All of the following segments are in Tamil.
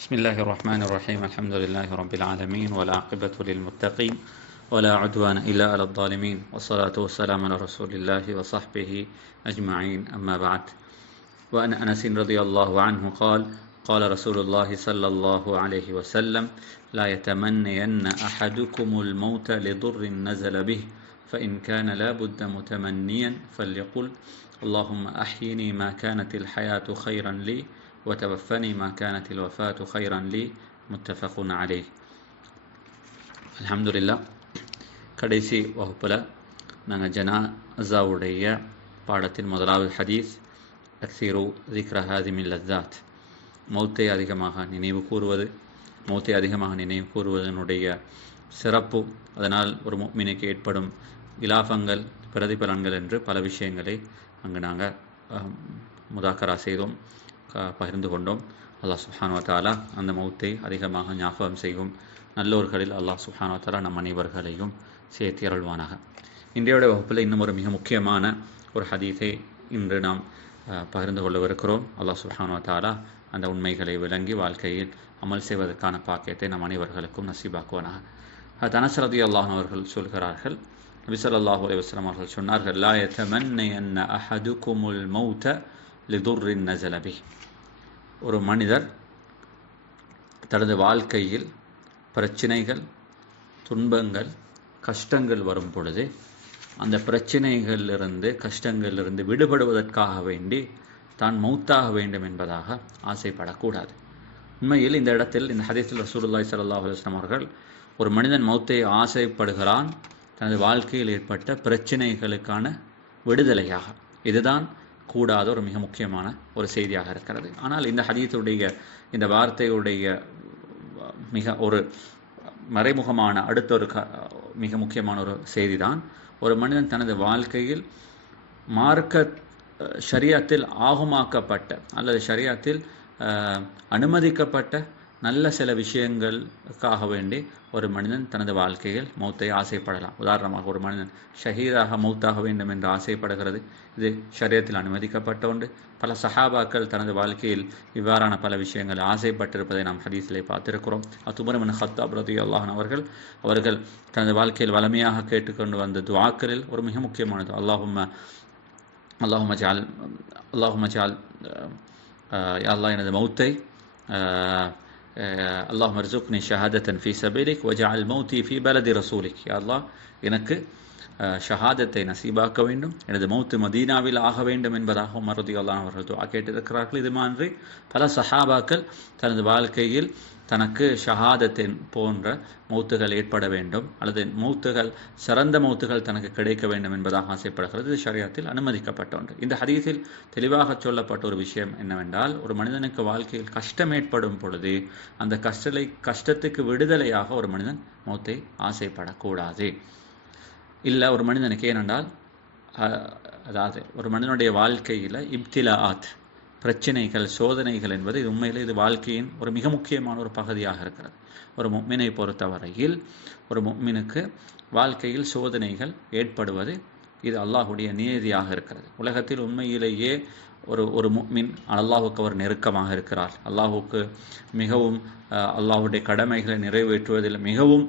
بسم الله الرحمن الرحيم. الحمد لله رب العالمين والعاقبة للمتقين ولا عدوان إلا على الظالمين والصلاة والسلام على رسول الله وصحبه أجمعين. أما بعد، وأن أنس رضي الله عنه قال قال رسول الله صلى الله عليه وسلم لا يتمنين أحدكم الموت لضر نزل به فإن كان لا بد متمنيا فليقل اللهم أحيني ما كانت الحياة خيرا لي وتوفني ما كانت الوفاة خيرا لي. متفق عليه. அல்ஹம்துலில்லா. கடைசி வகுப்பில் நாங்கள் ஜனாஸாவுடைய பாடத்தின் முதலாவது ஹதீஸ் அக்ஸிரு ذிக்ர ஹாதிமில் லஸ்ஸாத், மௌத்தை அதிகமாக நினைவு கூறுவதனுடைய சிறப்பு, அதனால் ஒரு முஃமினுக்கு ஏற்படும் இலாஃபங்கள், பிரதிபலன்கள் என்று பல விஷயங்களை அங்கு நாங்கள் முதாக்கரா செய்தோம், பகிர்ந்து கொண்டோம். அல்லாஹ் சுப்ஹானஹு வ தஆலா அந்த மௌத்தை அதிகமாக ஞாபகம் செய்யும் நல்லோர்களில் அல்லாஹ் சுப்ஹானஹு வ தஆலா நம் அனைவர்களையும் சேர்த்து அருள்வானாக. இன்றைய வகுப்பில் இன்னும் ஒரு மிக முக்கியமான ஒரு ஹதீஸை இன்று நாம் பகிர்ந்து கொள்ளவிருக்கிறோம். அல்லாஹ் சுப்ஹானஹு வ தஆலா அந்த உண்மைகளை விளங்கி வாழ்க்கையில் அமல் செய்வதற்கான பாக்கியத்தை நம் அனைவர்களுக்கும் நசீபாக்குவானாக. அனஸ் ரலியல்லாஹு அன்ஹு அவர்கள் சொல்கிறார்கள், நபி ஸல்லல்லாஹு அலைஹி வஸல்லம் அவர்கள் சொன்னார்கள், லா யதமன்னயன்ன அஹதுகுமுல் மௌத லிதுர்ரின் நஸல பிஹி. ஒரு மனிதர் தனது வாழ்க்கையில் பிரச்சினைகள், துன்பங்கள், கஷ்டங்கள் வரும் பொழுது அந்த பிரச்சினைகளிலிருந்து, கஷ்டங்களிலிருந்து விடுபடுவதற்காக வேண்டி தான் மௌத்தாக வேண்டும் என்பதாக ஆசைப்படக்கூடாது. உண்மையில் இந்த இடத்தில், இந்த ஹதீஸில் ரசூலுல்லாஹி ஸல்லல்லாஹு அலைஹி வஸல்லம் அவர்கள் ஒரு மனிதன் மௌத்தை ஆசைப்படுகிறான் தனது வாழ்க்கையில் ஏற்பட்ட பிரச்சினைகளுக்கான விடுதலையாக. இதுதான் கூடாத ஒரு மிக முக்கியமான ஒரு செய்தியாக இருக்கிறது. ஆனால் இந்த ஹதீஸுடைய, இந்த வார்த்தையுடைய மிக ஒரு மறைமுகமான அடுத்த ஒரு மிக முக்கியமான ஒரு செய்தி தான், ஒரு மனிதன் தனது வாழ்க்கையில் மார்க்க ஷரியத்தில் ஆகுமாக்கப்பட்ட அல்லது ஷரியத்தில் அனுமதிக்கப்பட்ட நல்ல சில விஷயங்களுக்காக வேண்டி ஒரு மனிதன் தனது வாழ்க்கையில் மௌத்தை ஆசைப்படலாம். உதாரணமாக, ஒரு மனிதன் ஷஹீதாக மௌத்தாக வேண்டும் என்று ஆசைப்படுகிறது. இது ஷரியத்தில் அனுமதிக்கப்பட்ட ஒன்று. பல சஹாபாக்கள் தனது வாழ்க்கையில் இவ்வாறான பல விஷயங்கள் ஆசைப்பட்டிருப்பதை நாம் ஹதீஸிலே பார்த்திருக்கிறோம். உமர் இப்னு கத்தாப் ரலியல்லாஹு அன்ஹு அவர்கள் தனது வாழ்க்கையில் வலிமையாக கேட்டுக்கொண்டு வந்த துஆக்களில் ஒரு மிக முக்கியமானது, அல்லாஹும்ம ஜஅல் யா அல்லாஹ் எனது மௌத்தை அல்லாஹும்ம ர்ஸுக்னி ஷஹாதத்தன் ஃபீ சபீலிக் வஜஅல் மௌத்தி ஃபீ பலதி ரசூலிக். யா அல்லாஹ் எனக்கு ஷஹாதத்தை நசீபாக்க வேண்டும், எனது மௌத்து மதீனாவில் ஆக வேண்டும் என்பதாக உமர் ரலியல்லாஹு அன்ஹு அவர்கள் துஆ கேட்டிருக்கிறார்கள். இது மாதிரி பல சஹாபாக்கள் தனது வாழ்க்கையில் தனக்கு ஷஹாதத்தின் போன்ற மௌத்துகள் ஏற்பட வேண்டும் அல்லது மௌத்துகள், சிறந்த மௌத்துகள் தனக்கு கிடைக்க வேண்டும் என்பதாக ஆசைப்படுகிறது. இது ஷரியத்தில் அனுமதிக்கப்பட்ட ஒன்று. இந்த ஹதீஸில் தெளிவாக சொல்லப்பட்ட ஒரு விஷயம் என்னவென்றால், ஒரு மனிதனுக்கு வாழ்க்கையில் கஷ்டம் ஏற்படும் பொழுது அந்த கஷ்டத்துக்கு விடுதலையாக ஒரு மனிதன் மௌத்தை ஆசைப்படக்கூடாது. இல்லை, ஒரு மனிதனுக்கு ஏனென்றால், அதாவது ஒரு மனிதனுடைய வாழ்க்கையில் இப்திலாஆத், பிரச்சனைகள், சோதனைகள் என்பது இது உண்மையில் இது வாழ்க்கையின் ஒரு மிக முக்கியமான ஒரு பகுதியாக இருக்கிறது. ஒரு முஃமினை பொறுத்தவரையில் ஒரு முஃமினுக்கு வாழ்க்கையில் சோதனைகள் ஏற்படுவது இது அல்லாஹுடைய நியதியாக இருக்கிறது. உலகத்தில் உண்மையிலேயே ஒரு முஃமின் அல்லாஹுக்கு அவர் நெருக்கமாக இருக்கிறார், அல்லாஹுக்கு மிகவும் அல்லாஹுடைய கடமைகளை நிறைவேற்றுவதில் மிகவும்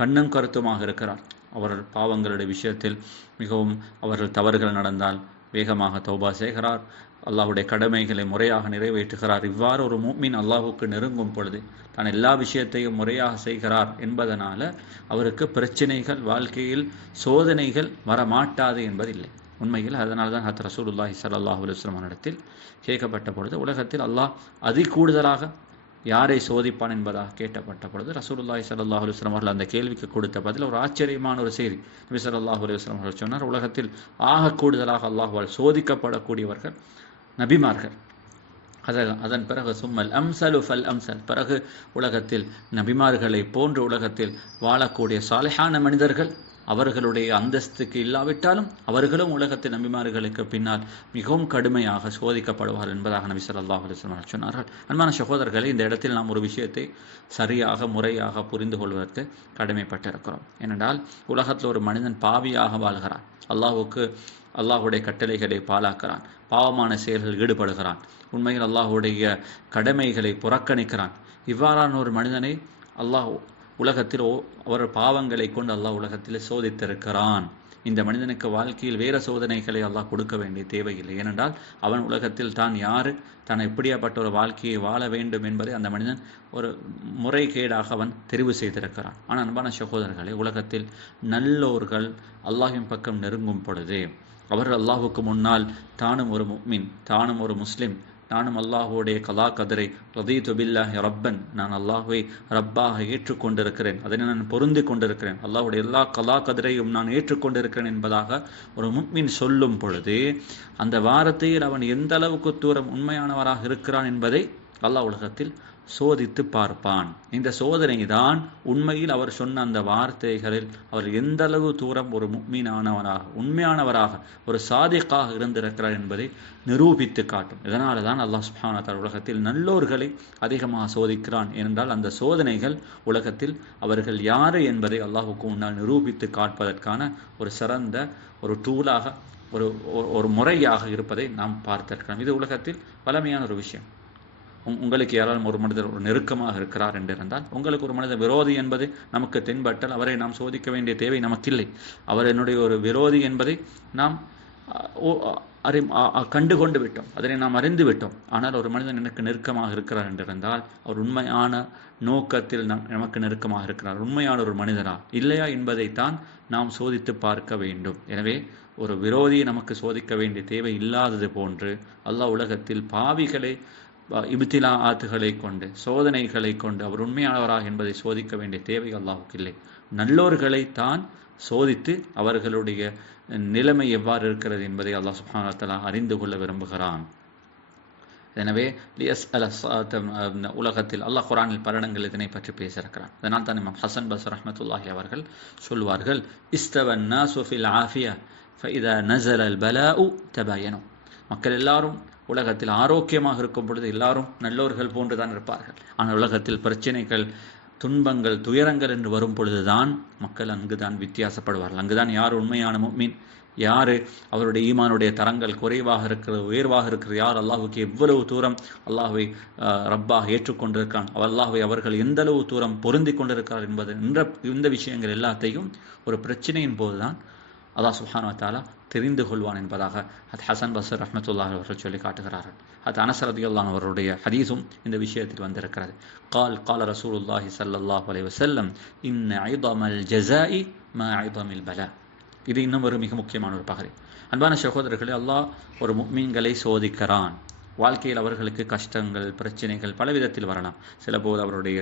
கண்ணும் கருத்துமாக இருக்கிறார். அவர்கள் பாவங்களுடைய விஷயத்தில் மிகவும் அவர்கள் தவறுகள் நடந்தால் வேகமாக தௌபா செய்கிறார், அல்லாஹுடைய கடமைகளை முறையாக நிறைவேற்றுகிறார். இவ்வாறு ஒரு முஃமின் அல்லாஹுக்கு நெருங்கும் பொழுது தான் எல்லா விஷயத்தையும் முறையாக செய்கிறார் என்பதனால அவருக்கு பிரச்சனைகள், வாழ்க்கையில் சோதனைகள் வரமாட்டாது என்பதில்லை. உண்மையில் அதனால தான் ஹத் ரசூலுல்லாஹி ஸல்லல்லாஹு அலைஹி வஸல்லம் இடத்தில் கேட்கப்பட்ட பொழுது உலகத்தில் அல்லாஹ் அதி கூடுதலாக யாரை சோதிப்பான் என்பதாக கேட்டப்பட்ட பொழுது ரசூலுல்லாஹி ஸல்லல்லாஹு அலைஹி வஸல்லம் அவர்கள் அந்த கேள்விக்கு கொடுத்த பதில் ஒரு ஆச்சரியமான ஒரு செய்தி. நபி ஸல்லல்லாஹு அலைஹி வஸல்லம் அவர்கள் சொன்னார், உலகத்தில் ஆக கூடுதலாக அல்லாஹ்வால் சோதிக்கப்படக்கூடியவர்கள் நபிமார்கள். அதன் பிறகு சும்மல் அம்சலு ஃபல் அம்சல், பிறகு உலகத்தில் நபிமார்களை போன்று உலகத்தில் வாழக்கூடிய சாலிஹான மனிதர்கள், அவர்களுடைய அந்தஸ்துக்கு இல்லாவிட்டாலும் அவர்களும் உலகத்தின் நபிமார்களுக்கு பின்னால் மிகவும் கடுமையாக சோதிக்கப்படுவார்கள் என்பதாக நபி ஸல்லல்லாஹு அலைஹி வஸல்லம் சொன்னார்கள். அன்பான சகோதரர்களே, இந்த இடத்தில் நாம் ஒரு விஷயத்தை சரியாக முறையாக புரிந்து கொள்வதற்கு கடமைப்பட்டிருக்கிறோம். ஏனென்றால் உலகத்தில் ஒரு மனிதன் பாவியாக வாழ்கிறான், அல்லாஹ்வுடைய கட்டளைகளை பாழாக்கிறான், பாவமான செயல்கள் ஈடுபடுகிறான், உண்மையில் அல்லாஹ்வுடைய கடமைகளை புறக்கணிக்கிறான். இவ்வாறான ஒரு மனிதனை அல்லாஹ் உலகத்தில் அவர் பாவங்களை கொண்டு அல்லாஹ் உலகத்தில் சோதித்திருக்கிறான். இந்த மனிதனுக்கு வாழ்க்கையில் வேற சோதனைகளை அல்லாஹ் கொடுக்க வேண்டிய தேவையில்லை. ஏனென்றால் அவன் உலகத்தில் தான் யாரு, தான் எப்படியாப்பட்ட ஒரு வாழ்க்கையை வாழ வேண்டும் என்பதை அந்த மனிதன் ஒரு முறைகேடாக அவன் தெரிவு செய்திருக்கிறான். ஆனால் அன்பான சகோதரர்களே, உலகத்தில் நல்லோர்கள் அல்லாஹின் பக்கம் நெருங்கும் பொழுது அவர்கள் அல்லாஹுக்கு முன்னால் தானும் ஒரு முஃமின், தானும் ஒரு முஸ்லிம், நானும் அல்லாஹுடைய கலா கதரை ரதீது பில்லாஹி ரப்பன், நான் அல்லாஹுவை ரப்பாக ஏற்றுக்கொண்டிருக்கிறேன், அதனை நான் பொருந்தி கொண்டிருக்கிறேன், அல்லாஹுடைய எல்லா கலா கதரையும் நான் ஏற்றுக்கொண்டிருக்கிறேன் என்பதாக ஒரு முஃமின் சொல்லும் பொழுது அந்த வார்த்தையில் அவன் எந்த அளவுக்கு தூரம் உண்மையானவராக இருக்கிறான் என்பதை அல்லாஹ் உலகத்தில் சோதித்து பார்ப்பான். இந்த சோதனை தான் உண்மையில் அவர் சொன்ன அந்த வார்த்தைகளில் அவர் எந்த அளவு தூரம் ஒரு முஃமினானவராக, உண்மையானவராக, ஒரு சாதிக்காக இருந்திருக்கிறார் என்பதை நிரூபித்து காட்டும். இதனால தான் அல்லாஹ் சுப்ஹானஹு வ தஆலா உலகத்தில் நல்லோர்களை அதிகமாக சோதிக்கிறான். ஏனென்றால் அந்த சோதனைகள் உலகத்தில் அவர்கள் யாரு என்பதை அல்லாஹுக்கு முன்னால் நிரூபித்து காட்பதற்கான ஒரு சிறந்த ஒரு டூலாக, ஒரு முறையாக இருப்பதை நாம் பார்த்திருக்கிறோம். இது உலகத்தில் வலிமையான ஒரு விஷயம். உங்களுக்கு யாராலும் ஒரு மனிதர் ஒரு நெருக்கமாக இருக்கிறார் என்று இருந்தால், உங்களுக்கு ஒரு மனிதர் விரோதி என்பது நமக்கு தென்பட்டால் அவரை நாம் சோதிக்க வேண்டிய தேவை நமக்கில்லை. அவர் என்னுடைய ஒரு விரோதி என்பதை நாம் கண்டுகொண்டு விட்டோம், அதனை நாம் அறிந்து விட்டோம். ஆனால் ஒரு மனிதன் எனக்கு நெருக்கமாக இருக்கிறார் என்றிருந்தால் அவர் உண்மையான நோக்கத்தில் நமக்கு நெருக்கமாக இருக்கிறார், உண்மையான ஒரு மனிதரா இல்லையா என்பதைத்தான் நாம் சோதித்து பார்க்க வேண்டும். எனவே ஒரு விரோதியை நமக்கு சோதிக்க வேண்டிய தேவை இல்லாதது போன்று அல்லாஹ் உலகத்தில் பாவிகளை இப்திலா ஆத்துகளை கொண்டு, சோதனைகளை கொண்டு அவர் உண்மையானவராக என்பதை சோதிக்க வேண்டிய தேவை அல்லாஹுக்கு இல்லை. நல்லோர்களை தான் சோதித்து அவர்களுடைய நிலைமை எவ்வாறு இருக்கிறது என்பதை அல்லாஹ் சுப்ஹானஹு வ தஆலா அறிந்து கொள்ள விரும்புகிறான். எனவே உலகத்தில் அல்லாஹ் குர்ஆனில் பல இடங்களில் இதனை பற்றி பேசியிருக்கிறான். அதனால் தான் இமாம் ஹசன் பஸ்ரி ரஹ்மத்துல்லாஹி அவர்கள் சொல்வார்கள், இஸ்தவன் நாசு ஃபில் ஆஃபியா ஃபஇதா நஸல அல் பலாஉ தபாயனு. மக்கள் எல்லாரும் உலகத்தில் ஆரோக்கியமாக இருக்கும் பொழுது எல்லாரும் நல்லோர்கள் போன்றுதான் இருப்பார்கள். ஆனால் உலகத்தில் பிரச்சனைகள், துன்பங்கள், துயரங்கள் என்று வரும் பொழுதுதான் மக்கள் அங்குதான் வித்தியாசப்படுவார்கள். அங்குதான் யார் உண்மையான முஃமின், யார் அவருடைய ஈமானுடைய தரங்கள் குறைவாக இருக்கிறது, உயர்வாக இருக்கிறது, யார் அல்லாஹுக்கு எவ்வளவு தூரம் அல்லாஹுவை ரப்பாக ஏற்றுக்கொண்டிருக்கான், அல்லாஹுவை அவர்கள் எந்த அளவு தூரம் பொருந்தி கொண்டிருக்கிறார் என்பது இந்த விஷயங்கள் எல்லாத்தையும் ஒரு பிரச்சனையின் போதுதான் அல்லாஹ் சுப்ஹானஹு வ தஆலா தெரிந்து கொள்வான் என்பதாக ஹசன் பஸ்ரி ரஹ்மத்துல்லாஹி அவர்கள் சொல்லி காட்டுகிறார்கள். அது அனஸ் ரலியல்லாஹு அன்ஹு அவருடைய ஹதீஸும் இந்த விஷயத்தில் வந்திருக்கிறது. قال رسول الله صلى الله عليه وسلم إن عظم الجزاء ما عظم البلاء. இது இன்னும் ஒரு மிக முக்கியமான ஒரு பகுதி. அன்பான சகோதரர்களே, அல்லாஹ் ஒரு முஃமின்களை சோதிக்கிறான். வாழ்க்கையில் அவர்களுக்கு கஷ்டங்கள், பிரச்சனைகள் பலவிதத்தில் வரலாம். சில போது அவருடைய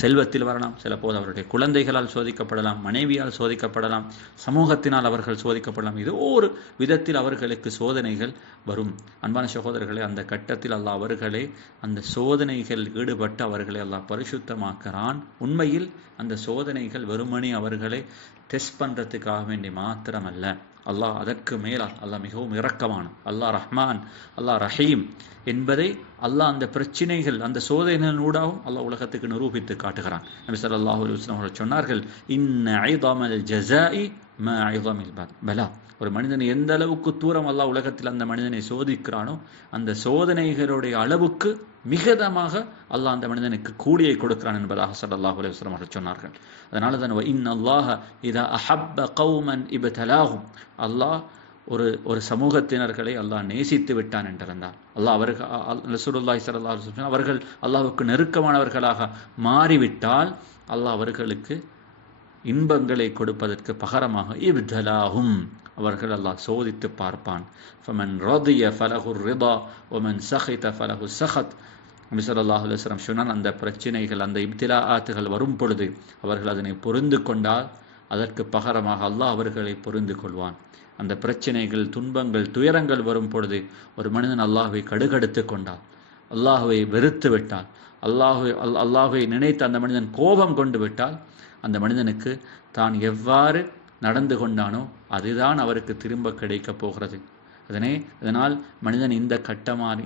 செல்வத்தில் வரலாம், சில போது அவருடைய குழந்தைகளால் சோதிக்கப்படலாம், மனைவியால் சோதிக்கப்படலாம், சமூகத்தினால் அவர்கள் சோதிக்கப்படலாம். இது ஒரு விதத்தில் அவர்களுக்கு சோதனைகள் வரும். அன்பான சகோதரர்களே, அந்த கட்டத்தில் அல்லாஹ் அவர்களை அந்த சோதனைகள் ஈடுபட்டு அவர்களை அல்லாஹ் பரிசுத்தமாக்குறான். உண்மையில் அந்த சோதனைகள் வெறுமனே அவர்களை டெஸ்ட் பண்ணுறதுக்காக வேண்டி மாத்திரமல்ல, அல்லாஹ் அதற்கு மேலால் அல்லாஹ் மிகவும் இரக்கமான, அல்லாஹ் ரஹ்மான், அல்லாஹ் ரஹீம் என்பதை அல்லாஹ் அந்த பிரச்சனைகள், அந்த சோதனைகளூடாகவும் அல்லாஹ் உலகத்துக்கு நிரூபித்து காட்டுகிறான். நபி ஸல்லல்லாஹு அலைஹி வஸல்லம் அவர்கள் சொன்னார்கள், இன்ன ஐதமல் ஜஸாஇ மா ஐதமில் பலா. ஒரு மனிதனை எந்த அளவுக்கு தூரம் அல்லாஹ் உலகத்தில் அந்த மனிதனை சோதிக்கிறானோ அந்த சோதனைகளுடைய அளவுக்கு மிகதமாக அல்லாஹ் அந்த மனிதனுக்கு கூலியை கொடுக்கிறான் என்பதாக ஸல்லல்லாஹு அலைஹி வஸல்லம் அவர்கள் சொன்னார்கள். அதனால தான் இன்னல்லாஹ இதா அஹப்ப கௌமன் இப்தலாஹும், அல்லாஹ் ஒரு சமூகத்தினர்களை அல்லாஹ் நேசித்து விட்டான் என்றிருந்தால், அல்லாஹ் அவர்கள் ரசூலுல்லாஹி ஸல்லல்லாஹு அலைஹி வஸல்லம் அவர்கள் அல்லாஹ்வுக்கு நெருக்கமானவர்களாக மாறிவிட்டால் அல்லாஹ் அவர்களுக்கு இன்பங்களை கொடுப்பதற்கு பகரமாக இப்தலாஹும், அவர்கள் அல்லாஹ் சோதித்து பார்ப்பான். ஃபமன் ரதிய ஃபலஹு ரிதா வமன் சஹித ஃபலஹு சஹத். நபி ஸல்லல்லாஹு அலைஹி வஸல்லம் சொன்னான், அந்த பிரச்சனைகள், அந்த இப்திலாஆத்துகள் வரும் பொழுது அவர்கள் அதனை பொருந்து கொண்டால் அதற்கு பகரமாக அல்லாஹ் அவர்களை பொருந்து கொள்வான். அந்த பிரச்சனைகள், துன்பங்கள், துயரங்கள் வரும் பொழுது ஒரு மனிதன் அல்லாஹ்வை கடுகடுத்து கொண்டால், அல்லாஹுவை வெறுத்து விட்டால், அல்லாஹுவை நினைத்து அந்த மனிதன் கோபம் கொண்டு விட்டால், அந்த மனிதனுக்கு தான் எவ்வாறு நடந்து கொண்டானோ அதுதான் அவருக்கு திரும்ப கிடைக்கப் போகிறது. அதனால் மனிதன் இந்த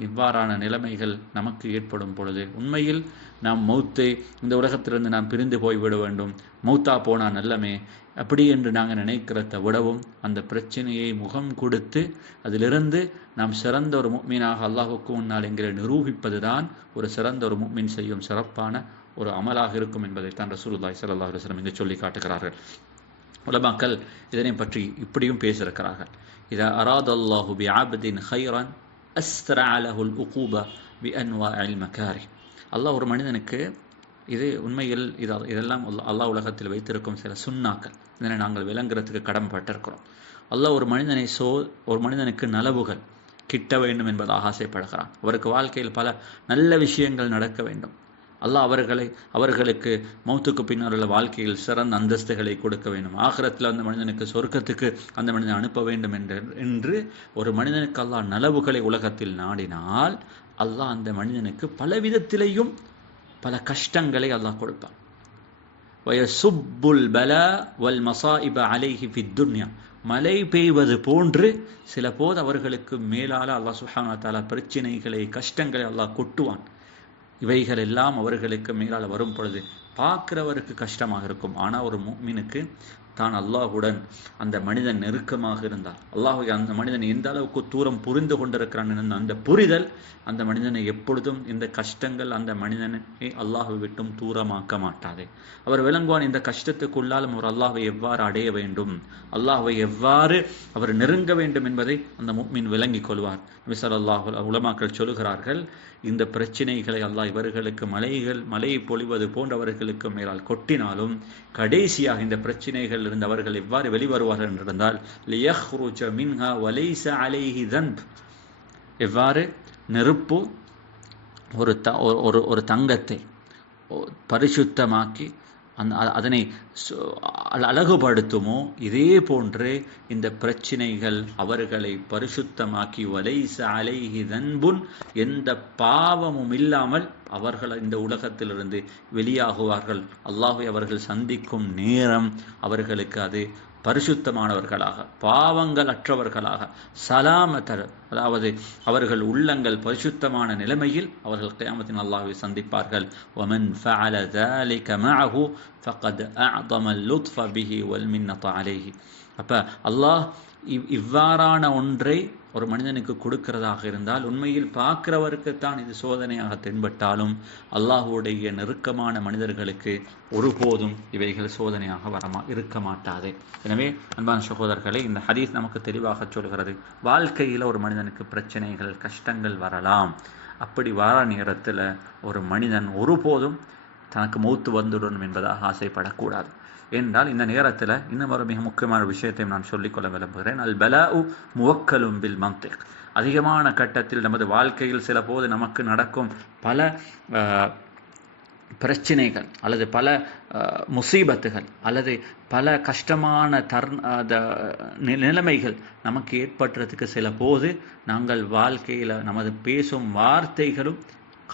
இவ்வாறான நிலைமைகள் நமக்கு ஏற்படும் பொழுது உண்மையில் நாம் மௌத்தை, இந்த உலகத்திலிருந்து நாம் பிரிந்து போய்விட வேண்டும், மௌத்தா போனா நல்லமே அப்படி என்று நாங்கள் நினைக்கிறத விடவும் அந்த பிரச்சனையை முகம் கொடுத்து அதிலிருந்து நாம் சிறந்த ஒரு முஃமினாக அல்லாஹுக்கு முன்னால் என்கிற நிரூபிப்பது தான் ஒரு சிறந்த ஒரு முஃமின் செய்யும் சிறப்பான ஒரு அமலாக இருக்கும் என்பதைத்தான் ரசூலுல்லாஹி ஸல்லல்லாஹு அலைஹி வஸல்லம் இங்கு சொல்லி காட்டுகிறார்கள். உலமாக்கள் இதனை பற்றி இப்படியும் பேசியிருக்கிறார்கள். இதா அராதல்லாஹு பிஅப்தின் கைரன் அஸ்ரஅ லஹுல் உகூப பிஅன்வாஇல் மகாரிஹ். அல்லாஹ் ஒரு மனிதனுக்கு, இது உண்மையில் இதெல்லாம் அல்லாஹ் உலகத்தில் வைத்திருக்கும் சில சுன்னாக்கள், இதனை நாங்கள் விளங்குறதுக்கு கடமைப்பட்டிருக்கிறோம். அல்லாஹ் ஒரு மனிதனுக்கு நலவுகள் கிட்ட வேண்டும் என்பதாக ஆசைப்படுகிறான். அவருக்கு வாழ்க்கையில் பல நல்ல விஷயங்கள் நடக்க வேண்டும். அல்லாஹ் அவர்களுக்கு மௌத்துக்கு பின்னால் உள்ள வாழ்க்கையில் சிறந்த அந்தஸ்துகளை கொடுக்க வேண்டும். ஆகிரத்தில் அந்த மனிதனுக்கு சொர்க்கத்துக்கு அந்த மனிதனை அனுப்ப வேண்டும் என்று ஒரு மனிதனுக்கு அல்லாஹ் நலவுகளை உலகத்தில் நாடினால் அல்லாஹ் அந்த மனிதனுக்கு பல விதத்திலேயும் பல கஷ்டங்களை அல்லாஹ் கொடுப்பான். வயசுப்புல் பலா வல் மசாஇப அலைஹி ஃபித் துன்யா. மழை பெய்வது போன்று சில போது அவர்களுக்கு மேலால அல்லாஹ் சுப்ஹானஹு வ தஆலா பிரச்சனைகளை, கஷ்டங்களை அல்லாஹ் கொட்டுவான். இவைகள் எல்லாம் அவர்களுக்கு மேலால் வரும் பொழுது பார்க்கிறவருக்கு கஷ்டமாக இருக்கும். ஆனால் ஒரு முஃமினுக்கு தான் அல்லாஹுடன் அந்த மனிதன் நெருக்கமாக இருந்தால், அல்லாஹுவை அந்த மனிதன் எந்த அளவுக்கு தூரம் புரிந்து கொண்டிருக்கிறான் அந்த புரிதல் அந்த மனிதனை எப்பொழுதும் இந்த கஷ்டங்கள் அந்த மனிதனை அல்லாஹை விட்டும் தூரமாக்க மாட்டாது. அவர் விளங்குவான் இந்த கஷ்டத்துக்குள்ளாலும் அவர் அல்லாஹை எவ்வாறு அடைய வேண்டும், அல்லாஹை எவ்வாறு அவர் நெருங்க வேண்டும் என்பதை அந்த முஃமின் விளங்கிக் கொள்வார். நபி ஸல்லல்லாஹு அலைஹி உலமாக்கள் சொல்கிறார்கள், இந்த பிரச்சனைகளை அல்லாஹ் இவர்களுக்கு மழை பொழிவது போன்றவர்களுக்கு மேலால் கொட்டினாலும் கடைசியாக இந்த பிரச்சனைகள் இருந்து அவர்கள் எவ்வாறு வெளிவருவார்கள் என்றிருந்தால், லியஹ்ருஜ மின்ஹா வலைஸ அலைஹி தன்ப். எவ்வாறு நெருப்பு ஒரு தங்கத்தை பரிசுத்தமாக்கி அதனை அழகுபடுத்துமோ, இதே போன்று இந்த பிரச்சினைகள் அவர்களை பரிசுத்தமாக்கி வலைஸ அலைஹி தன்புன், எந்த பாவமும் இல்லாமல் அவர்கள் இந்த உலகத்திலிருந்து வெளியாகுவார்கள். அல்லாஹ்வை அவர்கள் சந்திக்கும் நேரம் அவர்களுக்கு அது பரிசுத்தமானவர்களாக, பாவங்கள் அற்றவர்களாக, சலாமத்தர், அதாவது அவர்கள் உள்ளங்கள் பரிசுத்தமான நிலைமையில் அவர்கள் கியாமத்தின் அல்லாஹ்வை சந்திப்பார்கள். வமன் ஃபஅல ذلك معه فقد اعظم اللطف به والمنة عليه. அப்ப அல்லாஹ் இவ்வாறான ஒன்றை ஒரு மனிதனுக்கு கொடுக்கிறதாக இருந்தால் உண்மையில் பார்க்கிறவருக்குத்தான் இது சோதனையாக தென்பட்டாலும் அல்லாஹுடைய நெருக்கமான மனிதர்களுக்கு ஒருபோதும் இவைகள் சோதனையாக இருக்க மாட்டாது. எனவே அன்பான சகோதரர்களே, இந்த ஹதீஸ் நமக்கு தெளிவாக சொல்கிறது, வாழ்க்கையில் ஒரு மனிதனுக்கு பிரச்சனைகள், கஷ்டங்கள் வரலாம். அப்படி வர நேரத்தில் ஒரு மனிதன் ஒருபோதும் தனக்கு மௌத்து வந்துடணும் என்பதாக ஆசைப்படக்கூடாது. என்றால் இந்த நேரத்தில் இன்னும் ஒரு மிக முக்கியமான விஷயத்தை நான் சொல்லிக்கொள்ள விரும்புகிறேன். அல் பலாஉ முவக்கலும் பில் மந்திக். அதிகமான கட்டத்தில் நமது வாழ்க்கையில் சில போது நமக்கு நடக்கும் பல பிரச்சனைகள் அல்லது பல முசீபத்துகள் அல்லது பல கஷ்டமான நிலைமைகள் நமக்கு ஏற்படுறதுக்கு சில போது நாங்கள் வாழ்க்கையில் நமது பேசும் வார்த்தைகளும்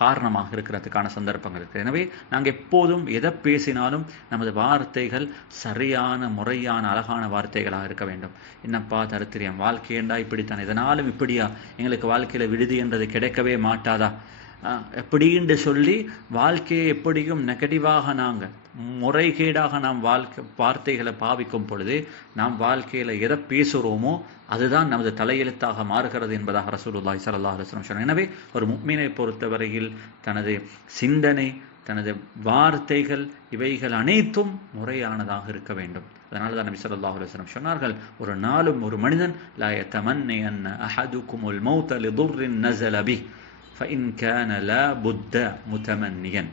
காரணமாக இருக்கிறதுக்கான சந்தர்ப்பங்கள் இருக்குது. எனவே நாங்கள் எப்போதும் எதை பேசினாலும் நமது வார்த்தைகள் சரியான, முறையான, அழகான வார்த்தைகளாக இருக்க வேண்டும். என்னப்பா தரித்திரியம், வாழ்க்கையண்டா இப்படித்தான், இதனாலும் இப்படியா, எங்களுக்கு வாழ்க்கையில் விடுதி என்றது கிடைக்கவே மாட்டாதா, எப்படின்னு சொல்லி வாழ்க்கையை எப்படியும் நெகட்டிவாக நாங்கள் முறைகேடாக நாம் வார்த்தைகளை பாவிக்கும் பொழுது நாம் வாழ்க்கையில் எதை பேசுகிறோமோ அதுதான் நமது தலையெழுத்தாக மாறுகிறது என்பதாக ரசூலுல்லாஹி ஸல்லல்லாஹு அலைஹி வஸல்லம் சொன்னார். எனவே ஒரு முஃமினை பொறுத்தவரையில் தனது சிந்தனை, தனது வார்த்தைகள் இவைகள் அனைத்தும் முறையானதாக இருக்க வேண்டும். அதனால தான் நபி ஸல்லல்லாஹு அலைஹி வஸல்லம் சொன்னார்கள், ஒரு நாளும் ஒரு மனிதன் லா யதமன்னி அன் அஹதுகுமுல் மௌத லிதுர்ரின் நஸல பிஹி ஃபஇன் கான லா புத்த முதமன்னியன்.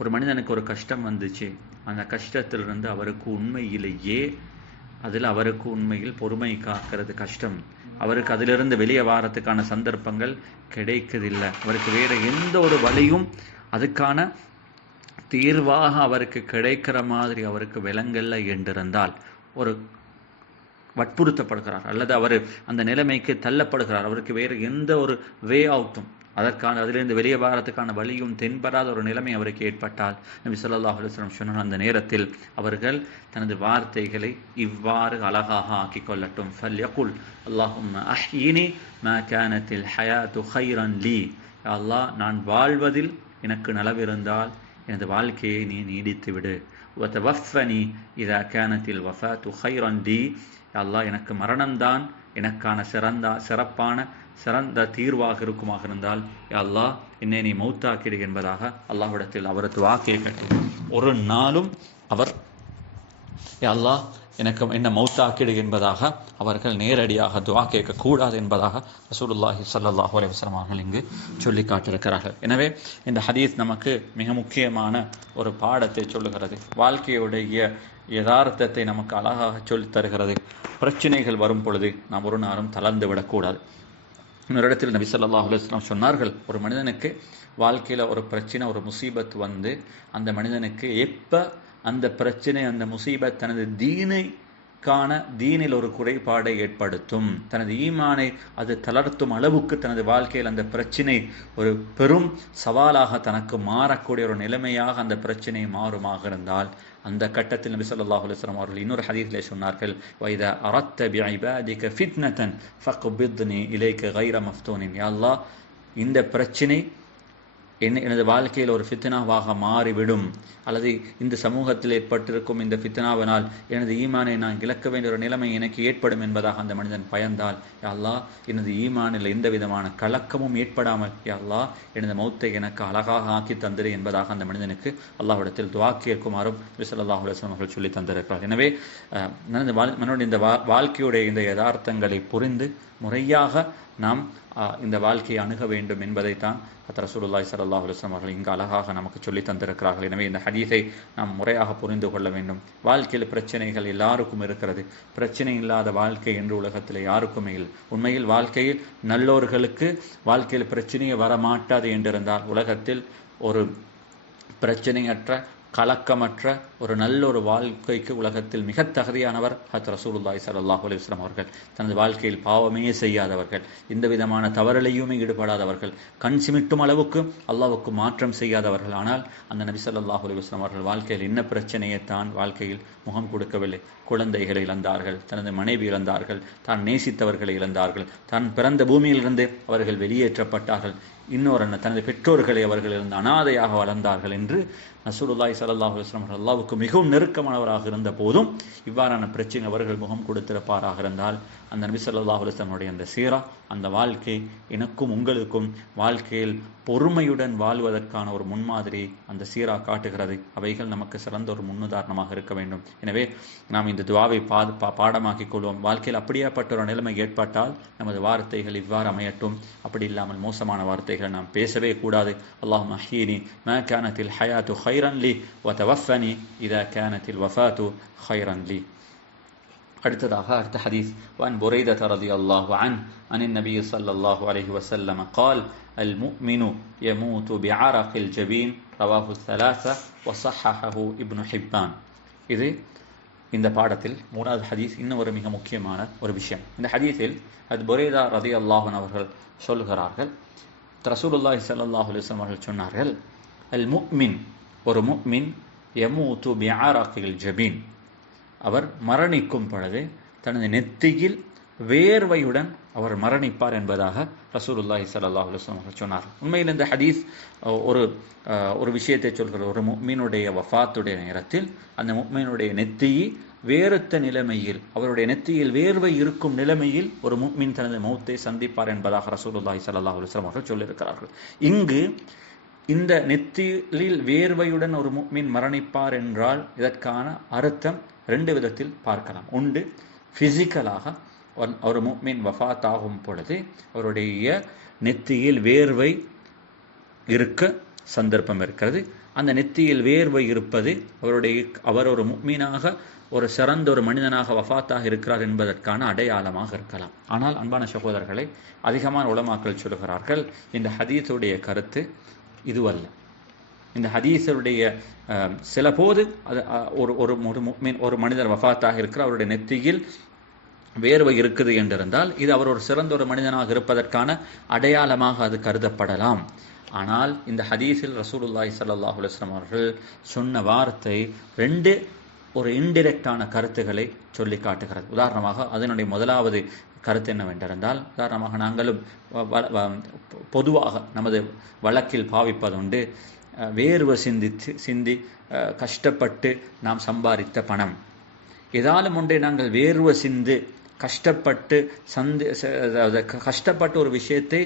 ஒரு மனிதனுக்கு ஒரு கஷ்டம் வந்துச்சு, அந்த கஷ்டத்திலிருந்து அவருக்கு உண்மையிலேயே அவருக்கு உண்மையில் பொறுமை காக்கிறது கஷ்டம், அவருக்கு அதிலிருந்து வெளியே வாரத்துக்கான சந்தர்ப்பங்கள் கிடைக்கதில்லை, அவருக்கு வேறு எந்த ஒரு வழியும் அதுக்கான தீர்வாக அவருக்கு கிடைக்கிற மாதிரி அவருக்கு விலங்கல்ல என்றிருந்தால், ஒரு வற்புறுத்தப்படுகிறார் அல்லது அவர் அந்த நிலைமைக்கு தள்ளப்படுகிறார், அவருக்கு வேறு எந்த ஒரு வே அவுட்டும் அதிலிருந்து வெளியே வாரத்துக்கான வழியும் தென்படாத ஒரு நிலைமை அவருக்கு ஏற்பட்டால் நபி ஸல்லல்லாஹு அலைஹி வஸல்லம் சொன்ன அந்த நேரத்தில் அவர்கள் தனது வார்த்தைகளை இவ்வாறு அழகாக ஆக்கிக் கொள்ளட்டும். ஃபல்யகுல் அல்லாஹும்ம அஹ்யினி மா கானத்தில் ஹயாத்து கைரன் லீ. யா அல்லாஹ், நான் வாழ்வதில் எனக்கு நலவிருந்தால் எனது வாழ்க்கையை நீ நீடித்து விடு. வதவஃபனி இதா கானத்தில் வஃபாத்து கைரன் லீ. யா அல்லாஹ், எனக்கு மரணம்தான் எனக்கான சிறந்த தீர்வாக இருக்குமாக இருந்தால் யா அல்லாஹ், என்னை நீ மௌத்தாக்கிடு என்பதாக அல்லாஹ்விடத்தில் அவர் துஆ கேட்கட்டும். ஒரு நாளும் அவர் யா அல்லாஹ் என்ன மௌத்தாக்கிடு என்பதாக அவர்கள் நேரடியாக துஆ கேட்கக்கூடாது என்பதாக ரசூலுல்லாஹி ஸல்லல்லாஹு அலைஹி வஸல்லம் அவர்கள் இங்கு சொல்லி காட்டியிருக்கிறார்கள். எனவே இந்த ஹதீஸ் நமக்கு மிக முக்கியமான ஒரு பாடத்தை சொல்லுகிறது. வாழ்க்கையுடைய யதார்த்தத்தை நமக்கு அழகாக சொல்லித் தருகிறது. பிரச்சனைகள் வரும் பொழுது நாம் ஒரு நாளும் தளர்ந்து விடக்கூடாது. இன்னொரு இடத்தில் நபி ஸல்லல்லாஹு அலைஹி வஸல்லம் சொன்னார்கள், ஒரு மனிதனுக்கு வாழ்க்கையில் ஒரு பிரச்சனை, ஒரு முசீபத் வந்து அந்த மனிதனுக்கு எப்போ அந்த பிரச்சனை, அந்த முசீபத் தனது தீனில் ஒரு குறைபாடை ஏற்படுத்தும், தனது ஈமானை அது தளர்த்தும் அளவுக்கு தனது வாழ்க்கையில் அந்த பிரச்சனை ஒரு பெரும் சவாலாக தனக்கு மாறக்கூடிய ஒரு நிலைமையாக அந்த பிரச்சனை மாறுமாக இருந்தால் அந்த கட்டத்தில் நபி ஸல்லல்லாஹு அலைஹி வஸல்லம் அவர்கள் இன்னொரு ஹதீஸிலே சொன்னார்கள், வைதா அரத்த பிஇபாதிக ஃபித்னதன் ஃபக்பித்னி இலைக கைர மஃப்தூனின். யா அல்லாஹ், இந்த பிரச்சனை எனது வாழ்க்கையில் ஒரு ஃபித்னாவாக மாறிவிடும், அல்லது இந்த சமூகத்தில் ஏற்பட்டிருக்கும் இந்த ஃபித்னாவினால் எனது ஈமானை நான் இழக்க வேண்டிய ஒரு நிலைமை எனக்கு ஏற்படும் என்பதாக அந்த மனிதன் பயந்தால், யா அல்லாஹ், எனது ஈமானில் எந்த விதமான கலக்கமும் ஏற்படாமல் யா அல்லாஹ் எனது மௌத்தை எனக்கு அழகாக ஆக்கி தந்திரு என்பதாக அந்த மனிதனுக்கு அல்லாஹ்விடத்தில் துஆ கேட்குமாறும் நபி ஸல்லல்லாஹு அலைஹி வஸல்லம் அவர்கள் சொல்லி தந்திருக்கிறார். எனவே இந்த வாழ்க்கையுடைய இந்த யதார்த்தங்களை புரிந்து முறையாக நாம் இந்த வாழ்க்கையை அணுக வேண்டும் என்பதைத்தான் ரசூலுல்லாஹி ஸல்லல்லாஹு அலைஹி வஸல்லம் அவர்கள் இங்கு அழகாக நமக்கு சொல்லி தந்திருக்கிறார்கள். எனவே இந்த ஹதீஸை நாம் முறையாக புரிந்து கொள்ள வேண்டும். வாழ்க்கையில் பிரச்சனைகள் எல்லாருக்கும் இருக்கிறது. பிரச்சனை இல்லாத வாழ்க்கை என்று உலகத்தில் யாருக்குமே இல்லை. உண்மையில் வாழ்க்கையில் நல்லோர்களுக்கு வாழ்க்கையில் பிரச்சனையே வரமாட்டாது என்றிருந்தால் உலகத்தில் ஒரு பிரச்சனையற்ற கலக்கமற்ற ஒரு நல்ல ஒரு வாழ்க்கைக்கு உலகத்தில் மிக தகுதியானவர் ஹஜ்ரத் ரசூலுல்லாஹி ஸல்லல்லாஹு அலைஹி வஸல்லம் அவர்கள். தனது வாழ்க்கையில் பாவமே செய்யாதவர்கள், எந்த விதமான தவறிலையுமே ஈடுபடாதவர்கள், கண் சிமிட்டும் அளவுக்கு அல்லாஹ்வுக்கு மாற்றம் செய்யாதவர்கள். ஆனால் அந்த நபி ஸல்லல்லாஹு அலைஹி வஸல்லம் அவர்கள் வாழ்க்கையில் என்ன பிரச்சனையை தான் வாழ்க்கையில் முகம் கொடுக்கவில்லை. குழந்தைகளை இழந்தார்கள், தனது மனைவி இழந்தார்கள், தான் நேசித்தவர்களை இழந்தார்கள், தான் பிறந்த பூமியிலிருந்து அவர்கள் வெளியேற்றப்பட்டார்கள், இன்னொரு தனது பெற்றோர்களை அவர்கள் இருந்து அனாதையாக வளர்ந்தார்கள் என்று ரசூலுல்லாஹி ஸல்லல்லாஹு அலைஹி வஸல்லம் அல்லாஹ்வுக்கு மிகவும் நெருக்கமானவராக இருந்த போதும் இவ்வாறான பிரச்சனை அவர்கள் முகம் கொடுத்திருப்பாராக இருந்தால் அந்த நபி ஸல்லல்லாஹு அலைஹி வஸல்லம் அந்த சீரா, அந்த வாழ்க்கை எனக்கும் உங்களுக்கும் வாழ்க்கையில் பொறுமையுடன் வாழ்வதற்கான ஒரு முன்மாதிரி அந்த சீரா காட்டுகிறது. அவைகள் நமக்கு சிறந்த ஒரு முன்னுதாரணமாக இருக்க வேண்டும். எனவே நாம் இந்த துஆவை பாடமாக்கிக் கொள்வோம். வாழ்க்கையில் அப்படியேப்பட்ட ஒரு நிலைமை ஏற்பட்டால் நமது வார்த்தைகள் இவ்வாறு அமையட்டும். அப்படி இல்லாமல் மோசமான வார்த்தைகள் நாம் பேசவே கூடாது. அல்லாஹும்ம அஹ்யினி மா கானத்தில் ஹயாத்து கைரன் லி வதவஃபனி இதா கானத்தில் வஃபாத்து கைரன் லி. அடுத்த ஹதீஸ் وعن بريدة رضي الله عنه عن النبي صلى الله عليه وسلم قال المؤمن يموت بعرق الجبين رواه الثلاثة وصححه ابن حبان. இது இந்த பாடத்தில் மூணாவது ஹதீஸ். இன்னும் ஒரு மிக முக்கியமான ஒரு விஷயம். இந்த ஹதீஸில் புரைதா ரலியல்லாஹு அன்ஹு அவர்கள் சொல்கிறார்கள், ரசூலுல்லாஹி ஸல்லல்லாஹு அலைஹி வஸல்லம் அவர்கள் சொன்னார்கள், அல் முஃமின், ஒரு முஃமின், யமூது பிஅரகில் ஜபீன், அவர் மரணிக்கும் பொழுது தனது நெத்தியில் வேர்வையுடன் அவர் மரணிப்பார் என்பதாக ரசூலுல்லாஹி ஸல்லல்லாஹு அலைஹி வஸல்லம் அவர்கள் சொன்னார். உண்மையில் இந்த ஹதீஸ் ஒரு விஷயத்தை சொல்கிறது. ஒரு முஃமினுடைய வஃபாத்துடைய நேரத்தில் அந்த முஃமினுடைய நெத்தியை வேறுத்த நிலைமையில், அவருடைய நெத்தியில் வேர்வை இருக்கும் நிலைமையில் ஒரு முஃமின் தனது மௌத்தை சந்திப்பார் என்பதாக ரசூலுல்லாஹி ஸல்லல்லாஹு அலைஹி வஸல்லம் அவர்கள் சொல்லியிருக்கிறார்கள். இங்கு இந்த நெத்தியில் வேர்வையுடன் ஒரு முஃமின் மரணிப்பார் என்றால் இதற்கான அர்த்தம் ரெண்டு விதத்தில் பார்க்கலாம். ஒன்று, பிசிக்கலாக ஒரு முஃமின் வஃபாத் ஆகும் பொழுது அவருடைய நெத்தியில் வேர்வை இருக்க சந்தர்ப்பம் இருக்கிறது. அந்த நெத்தியில் வேர்வை இருப்பது அவர் ஒரு முஃமினாக, ஒரு சிறந்த ஒரு மனிதனாக வஃபாத்தாக இருக்கிறார் என்பதற்கான அடையாளமாக இருக்கலாம். ஆனால் அன்பான சகோதரர்களை, அதிகமான உலமாக்கள் சொல்கிறார்கள், இந்த ஹதீஸுடைய கருத்து இதுவல்ல. இந்த ஹதீஸுடைய சில போது ஒரு மனிதர் வஃபாத்தாக இருக்கிற அவருடைய நெத்தியில் வேர்வை இருக்குது என்றிருந்தால் இது அவர் ஒரு சிறந்த ஒரு மனிதனாக இருப்பதற்கான அடையாளமாக அது கருதப்படலாம். ஆனால் இந்த ஹதீஸில் ரசூலுல்லாஹி ஸல்லல்லாஹு அலைஹி வஸல்லம் அவர்கள் சொன்ன வார்த்தை ரெண்டு ஒரு இன்டிரெக்டான கருத்துக்களை சொல்லி காட்டுகிறது. உதாரணமாக அதனுடைய முதலாவது கருத்து என்னவென்றிருந்தால், உதாரணமாக நாங்களும் பொதுவாக நமது வழக்கில் பாவிப்பதுண்டு, வேர்வை சிந்தி கஷ்டப்பட்டு நாம் சம்பாதித்த பணம், ஏதாலும் ஒன்றை நாங்கள் வேர்வை சிந்து கஷ்டப்பட்டு ஒரு விஷயத்தை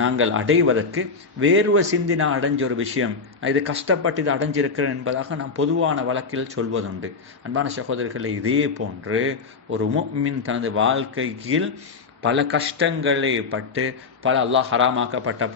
நாங்கள் அடைவதற்கு வேர்வை சிந்தி நான் அடைஞ்ச ஒரு விஷயம், இது கஷ்டப்பட்டு இது அடைஞ்சிருக்கிறேன் என்பதாக நாம் பொதுவான வழக்கில் சொல்வதுண்டு. அன்பான சகோதரர்களை, இதே போன்று ஒரு முஃமின் தனது வாழ்க்கையில் பல கஷ்டங்களை பட்டு பல அல்லாஹ்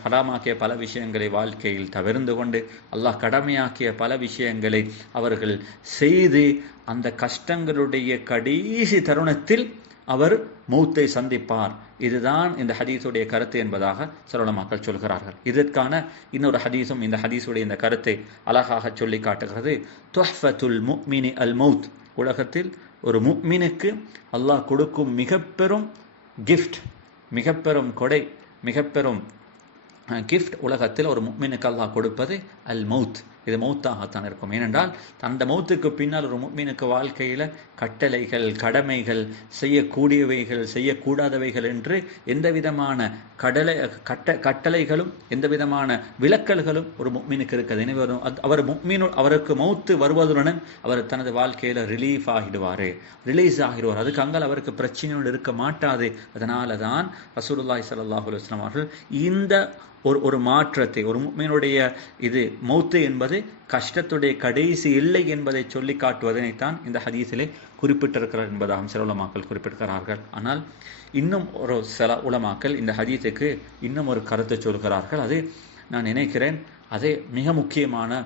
ஹராமாக்கிய பல விஷயங்களை வாழ்க்கையில் தவிர்ந்து கொண்டு அல்லாஹ் கடமையாக்கிய பல விஷயங்களை அவர்கள் செய்து அந்த கஷ்டங்களுடைய கடைசி தருணத்தில் அவர் மௌத்தை சந்திப்பார். இதுதான் இந்த ஹதீஸுடைய கருத்து என்பதாக சில உலமாக்கள் சொல்கிறார்கள். இதற்கான இன்னொரு ஹதீஸும் இந்த ஹதீஸுடைய இந்த கருத்தை அழகாக சொல்லி காட்டுகிறது. துஹ்ஃபத்துல் முஃமினி அல் மௌத். உலகத்தில் ஒரு முஃமினுக்கு அல்லாஹ் கொடுக்கும் மிக பெரும் கிஃப்ட், மிக பெரும் கொடை, மிக பெரும் கிஃப்ட் உலகத்தில் ஒரு முஃமினுக்கு அல்லாஹ் கொடுப்பது அல் மௌத். இது மௌத்தாகத்தான் இருக்கும். ஏனென்றால் அந்த மௌத்துக்கு பின்னால் ஒரு முஃமினுக்கு வாழ்க்கையில் கட்டளைகள், கடமைகள், செய்யக்கூடியவைகள், செய்யக்கூடாதவைகள் என்று எந்த விதமான கட்டளைகளும் எந்த விதமான விலக்கல்களும் ஒரு முஃமினுக்கு இருக்கிறது. எனவே அவருக்கு மௌத்து வருவதுடன் அவர் தனது வாழ்க்கையில் ரிலீஸ் ஆகிடுவார். அதுக்கு அங்கால் அவருக்கு பிரச்சனையோடு இருக்க மாட்டாது. அதனால தான் ரசூலுல்லாஹி ஸல்லல்லாஹு அலைஹி வஸல்லம் அவர்கள் இந்த ஒரு மாற்றத்தை, ஒரு முஃமினுடைய இது மௌத்து என்பது கஷ்டத்துடைய கடைசி இல்லை என்பதை சொல்லி காட்டுவதனைத்தான் இந்த ஹதீஸிலே குறிப்பிட்டிருக்கிறார் என்பதாக சில உலமாக்கள் குறிப்பிட்டிருக்கிறார்கள். ஆனால் இன்னும் ஒரு சில உலமாக்கள் இந்த ஹதீஸுக்கு இன்னும் ஒரு கருத்தை சொல்கிறார்கள். அது நான் நினைக்கிறேன் அதே மிக முக்கியமான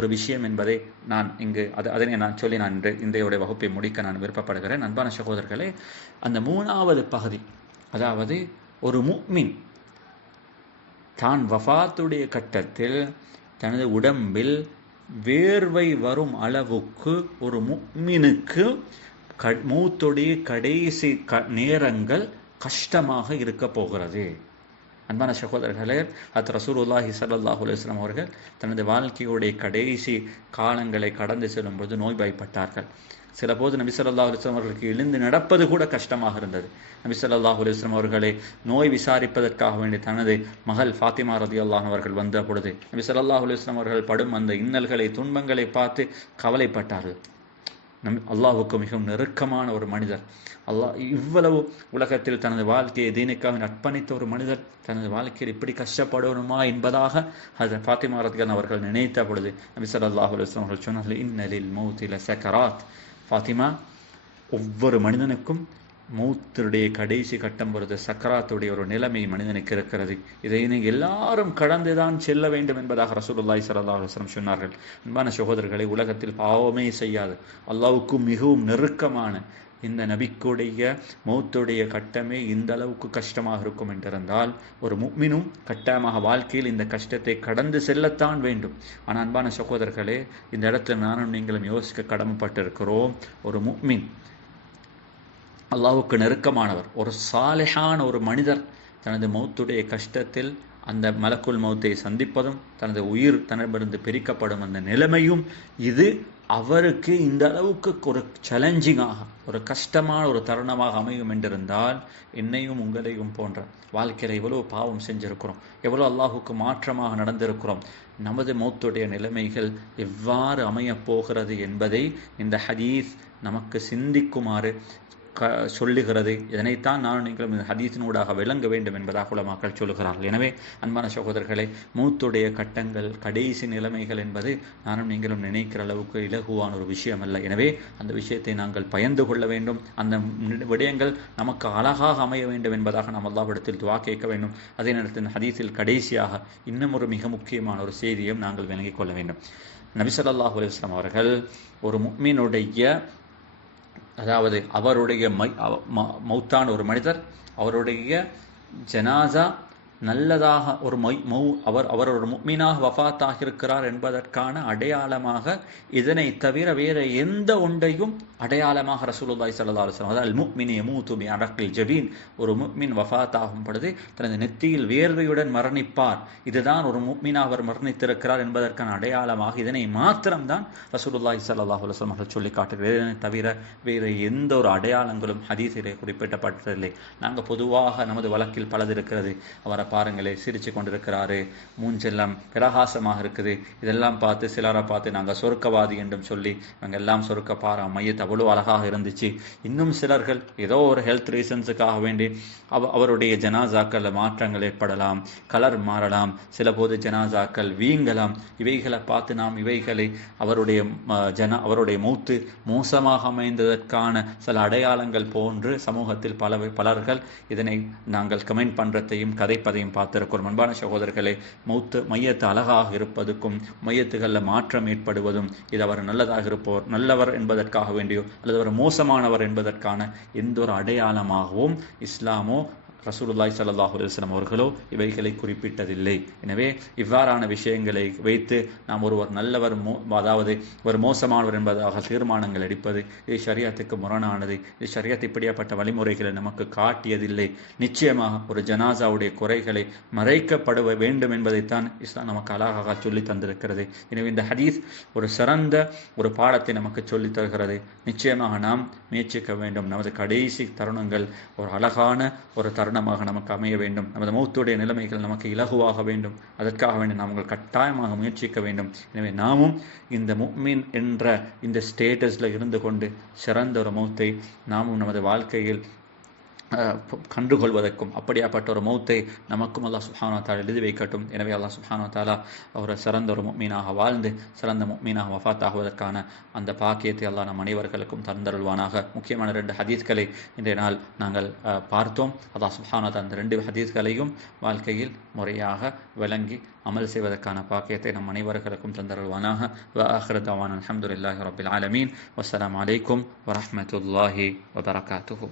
ஒரு விஷயம் என்பதை நான் இங்கு அதனை நான் சொல்லி நான் இன்றைய வகுப்பை முடிக்க நான் விருப்பப்படுகிறேன். அன்பான சகோதரர்களே, அந்த மூணாவது பகுதி, அதாவது ஒரு முஃமின் தான் வஃபாத்துடைய கட்டத்தில் தனது உடம்பில் வேர்வை வரும் அளவுக்கு ஒரு முஃமினுக்கு மௌத்துடைய கடைசி நேரங்கள் கஷ்டமாக இருக்க போகிறது. அன்பான சகோதரர்களே, ரசூலுல்லாஹி ஸல்லல்லாஹு அலைஹி வஸல்லம் அவர்கள் தனது வாழ்க்கையுடைய கடைசி காலங்களை கடந்து செல்லும்போது நோய்வாய்ப்பட்டார்கள். சில போது நபி ஸல்லல்லாஹு அலைஹி வஸல்லம் அவர்களுக்கு எழுந்து நடப்பது கூட கஷ்டமாக இருந்தது. நபி ஸல்லல்லாஹு அலைஹி வஸல்லம் அவர்களை நோய் விசாரிப்பதற்காக வேண்டி தனது மகள் ஃபாத்திமா ரலியல்லாஹு அன்ஹா அவர்கள் வந்த பொழுது நபி ஸல்லல்லாஹு அலைஹி வஸல்லம் அவர்கள் படும் அந்த இன்னல்களை, துன்பங்களை பார்த்து கவலைப்பட்டார்கள். அல்லாஹ்வுக்கு மிகவும் நெருக்கமான ஒரு மனிதர், அல்லாஹ் இவ்வளவு உலகத்தில் தனது வாழ்க்கையை தீனுக்காக அர்ப்பணித்த ஒரு மனிதர் தனது வாழ்க்கையில் இப்படி கஷ்டப்படணுமா என்பதாக ஹஜ்ரத் ஃபாத்திமா ரலியல்லாஹு அவர்கள் நினைத்த பொழுது நபி ஸல்லல்லாஹு அலைஹி வஸல்லம் அவர்கள் சொன்னார்கள், இன்னலில் மௌத்தி லசக்கராத். ஃபாத்திமா, ஒவ்வொரு மனிதனுக்கும் மௌத்துடைய கடைசி கட்டம் வருது, சக்கராத்துடைய ஒரு நிலைமை மனிதனுக்கு இருக்கிறது. இதை நீங்கள் எல்லாரும் கடந்துதான் செல்ல வேண்டும் என்பதாக ரசூலுல்லாஹி ஸல்லல்லாஹு அலைஹி வஸல்லம் சொன்னார்கள். அன்பான சகோதரர்களை, உலகத்தில் பாவமே செய்யாது அல்லாஹ்வுக்கு மிகவும் நெருக்கமான இந்த நபிக்குடைய மௌத்துடைய கட்டமே இந்த அளவுக்கு கஷ்டமாக இருக்கும் என்றிருந்தால் ஒரு முஃமினும் கட்டாயமாக வாழ்க்கையில் இந்த கஷ்டத்தை கடந்து செல்லத்தான் வேண்டும். ஆனால் அன்பான சகோதரர்களே, இந்த இடத்துல நானும் நீங்களும் யோசிக்க கடமைப்பட்டிருக்கிறோம். ஒரு முஃமின், அல்லாஹ்வுக்கு நெருக்கமானவர், ஒரு சாலிஹான ஒரு மனிதர் தனது மௌத்துடைய கஷ்டத்தில் அந்த மலக்குல் மௌத்தை சந்திப்பதும் தனது உயிர் தன்னிடமிருந்து பிரிக்கப்படும் அந்த நிலைமையும் இது அவருக்கு இந்த அளவுக்கு ஒரு சேலஞ்சிங்காக, ஒரு கஷ்டமான ஒரு தருணமாக அமையும் என்றிருந்தால் என்னையும் உங்களையும் போன்ற வாழ்க்கையில் எவ்வளவு பாவம் செஞ்சிருக்கிறோம், எவ்வளோ அல்லாஹுக்கு மாற்றமாக நடந்திருக்கிறோம், நமது மௌத்துடைய நிலைமைகள் எவ்வாறு அமையப் போகிறது என்பதை இந்த ஹதீஸ் நமக்கு சிந்திக்குமாறு சொல்லுகிறது. இதனைத்தான் நான் நீங்களும் இந்த ஹதீஸினூடாக விளங்க வேண்டும் என்பதாக உலமாக்கள் சொல்லுகிறார்கள். எனவே அன்பான சகோதரர்களை, மௌத்துடைய கட்டங்கள், கடைசி நிலைமைகள் என்பது நானும் நீங்களும் நினைக்கிற அளவுக்கு இலகுவான ஒரு விஷயம் அல்ல. எனவே அந்த விஷயத்தை நாங்கள் பயந்து கொள்ள வேண்டும். அந்த விடயங்கள் நமக்கு அழகாக அமைய வேண்டும் என்பதாக நாம் அல்லாஹ்விடத்தில் துஆ கேட்க வேண்டும். அதே நேரத்தில் ஹதீஸில் கடைசியாக இன்னும் ஒரு மிக முக்கியமான ஒரு செய்தியும் நாங்கள் விளங்கிக் கொள்ள வேண்டும். நபி ஸல்லல்லாஹு அலைஹி வஸல்லம் அவர்கள் ஒரு முஃமினுடைய, அதாவது அவருடைய மௌத்தான ஒரு மனிதர், அவருடைய ஜனாசா நல்லதாக ஒரு அவர் ஒரு முஃமினாக வஃபாத்தாக இருக்கிறார் என்பதற்கான அடையாளமாக இதனை தவிர வேற எந்த ஒன்றையும் அடையாளமாக ரசூலுல்லாஹி ஸல்லல்லாஹு அலைஹி வஸல்லம் அல் முஃமினு யமூது பி அரக்கில் ஜபீன், ஒரு முஃமின் வஃபாத்தாகும் பொழுது தனது நெற்றியில் வேர்வையுடன் மரணிப்பார், இதுதான் ஒரு முஃமினா அவர் மரணித்திருக்கிறார் என்பதற்கான அடையாளமாக இதனை மாத்திரம்தான் ரசூலுல்லாஹி ஸல்லல்லாஹு அலைஹி வஸல்லம் அவர்கள் சொல்லி காட்டுகிறது. இதனை தவிர வேறு எந்த ஒரு அடையாளங்களும் ஹதீஸிலே குறிப்பிடப்பட்டதில்லை. நாங்கள் பொதுவாக நமது வழக்கில் பலது இருக்கிறது, அவரை பாருங்களே சிரிச்சு கொண்டிருக்கிறாரு, மூஞ்செல்லாம் பிரகாசமாக இருக்குது, இதெல்லாம் பார்த்து சிலரை பார்த்து நாங்கள் சொர்க்கவாதி என்றும் சொல்லி இவங்க எல்லாம் சொர்க்க பாரா மையத்து அவ்வளோ அழகாக இருந்துச்சு. இன்னும் சிலர்கள் ஏதோ ஒரு ஹெல்த் ரீசன்ஸுக்காக வேண்டி அவருடைய ஜனாசாக்கள் மாற்றங்கள் ஏற்படலாம், கலர் மாறலாம், சில போது ஜனாசாக்கள் வீங்கலாம், இவைகளை பார்த்து நாம் இவைகளை அவருடைய மௌத்து மோசமாக அமைந்ததற்கான சில அடையாளங்கள் போன்று சமூகத்தில் பலர்கள் இதனை நாங்கள் கமெண்ட் பண்றதையும் கதைப்பதையும் பார்த்திருக்கிறோம். அன்பான சகோதரர்களே, மையத்து அழகாக இருப்பதுக்கும் மையத்துகளில் மாற்றம் ஏற்படுவதும் இது அவர் நல்லதாக இருப்போர் நல்லவர் என்பதற்காக வேண்டியோ அல்லது அவர் மோசமானவர் என்பதற்கான எந்த ஒரு அடையாளமாகவும் இஸ்லாமோ ரசூலுல்லாஹி ஸல்லல்லாஹு அலைஹி வஸல்லம் அவர்களோ இவைகளை குறிப்பிட்டதில்லை. எனவே இவ்வாறான விஷயங்களை வைத்து நாம் ஒருவர் நல்லவர் அதாவது ஒரு மோசமானவர் என்பதாக தீர்மானங்கள் எடுப்பது இது ஷரியத்துக்கு முரணானது. இது ஷரியத் இப்படியாப்பட்ட வழிமுறைகளை நமக்கு காட்டியதில்லை. நிச்சயமாக ஒரு ஜனாசாவுடைய குறைகளை மறைக்கப்பட வேண்டும் என்பதைத்தான் இஸ்லாம் நமக்கு அழகாக சொல்லி தந்திருக்கிறது. எனவே இந்த ஹதீஸ் ஒரு சிறந்த ஒரு பாடத்தை நமக்கு சொல்லித் தருகிறது. நிச்சயமாக நாம் முயற்சிக்க வேண்டும். நமது கடைசி தருணங்கள் ஒரு அழகான ஒரு தருணமாக நமக்கு அமைய வேண்டும். நமது மௌத்துடைய நிலைமைகள் நமக்கு இலகுவாக வேண்டும். அதற்காக வேண்டும் நாம் கட்டாயமாக முயற்சிக்க வேண்டும். எனவே நாமும் இந்த முஃமின் என்ற இந்த ஸ்டேட்டஸில் இருந்து கொண்டு சிறந்த ஒரு மௌத்தை நாமும் நமது வாழ்க்கையில் கண்டுகொள்வதற்கும் அப்படியாப்பட்ட ஒரு மௌத்தை நமக்கும் அல்லாஹ் சுப்ஹானஹு வ தஆலா எழுதி வைக்கட்டும். எனவே அல்லாஹ் சுப்ஹானஹு வ தஆலா ஒரு சிறந்த ஒரு முஃமினாக வாழ்ந்து சிறந்த முஃமினாக வஃபாத் ஆகுவதற்கான அந்த பாக்கியத்தை அல்லாஹ் நம் அனைவர்களுக்கும் தந்தருள்வானாக. முக்கியமான 2 ஹதீஸ்களை இன்றைய நாள் நாங்கள் பார்த்தோம். அல்லாஹ் சுப்ஹானஹு வ தஆலா அந்த 2 ஹதீஸ்களையும் வாழ்க்கையில் முறையாக விளங்கி அமல் செய்வதற்கான பாக்கியத்தை நம் அனைவர்களுக்கும் தந்தருள்வானாக. வ ஆகிரு தஅவானா அல்ஹம்துலில்லாஹி ரப்பில் ஆலமீன். வஸ்ஸலாமு அலைக்கும் வ ரஹ்மத்துல்லாஹி வ பரகாத்துஹு.